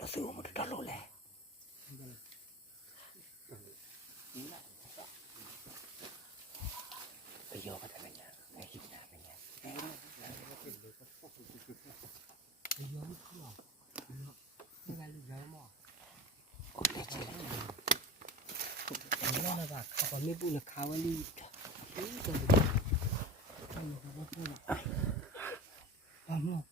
lo suo mo to lo leไปโยก็ได้ไหมเนี่ยไอ้หิวน้ำไหมเนี่ยไอ้โยไม่เข้าหรอกไม่ได้ลูกแล้วมั้งโอเคใช่แต่ไม่ได้แบบเขาไม่พูดเลยเขาว่ารีบจะไปทำอะไรก็พูดทำหรอก